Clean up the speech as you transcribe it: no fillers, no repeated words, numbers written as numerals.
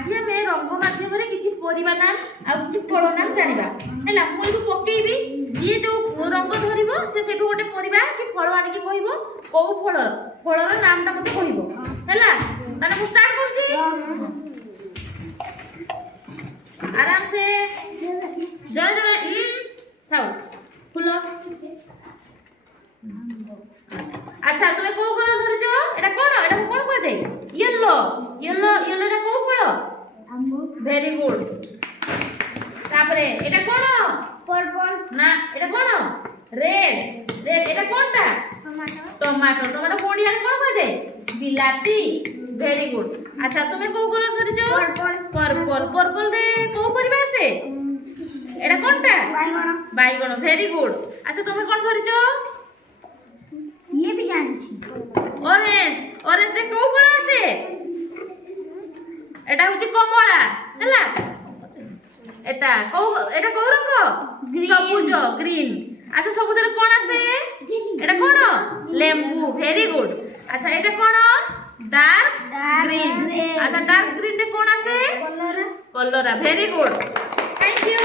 আজি আমি রঙ মাধ্যমে কিছু পরিবা নাম আর কিছু ফল নাম জানিবা হেলা মু এটু পকেইবি যে যে রঙ ধরিব সে সেটু গোটে পরিবা কি ফল আনিকি কইব কোউ ফলর নামটা মতে কইব হেলা তাহলে মু স্টার্ট করছি আরাম সে জনে জনে থাও খুলো আচ্ছা তুমি কোউ কলর ধরিছ এটা কোন কোয়া যায় ইয়েলো এটা কোউ ফল ভেরি গুড তারপরে এটা কোন पर्पल না এটা কোন রেড এটা কোনটা टमाटो টমেটো কোডিয়ার কোন কোয়া যায় বিলাতি ভেরি গুড আচ্ছা তুমি কোউ কলর ধরিছ পার্পল রে কোউ পরিবা আছে এটা কোনটা बाइगन বাইগণ ভেরি গুড আচ্ছা তুমি কোন ধরিছ ये भी जानी छी অরেঞ্জ রে কোউ ফল আছে এটা হচ্ছে কমলা হেলা এটা কোউ রঙ Green. সবুজ গ্রিন আচ্ছা সবুজের কোন আছে এটা কোন লেম্বু ভেরি গুড আচ্ছা এটা কোন ডার্ক Dark গ্রিন green. আচ্ছা ডার্ক গ্রিন রে কোন আছে कलर কলরা ভেরি গুড থ্যাংক ইউ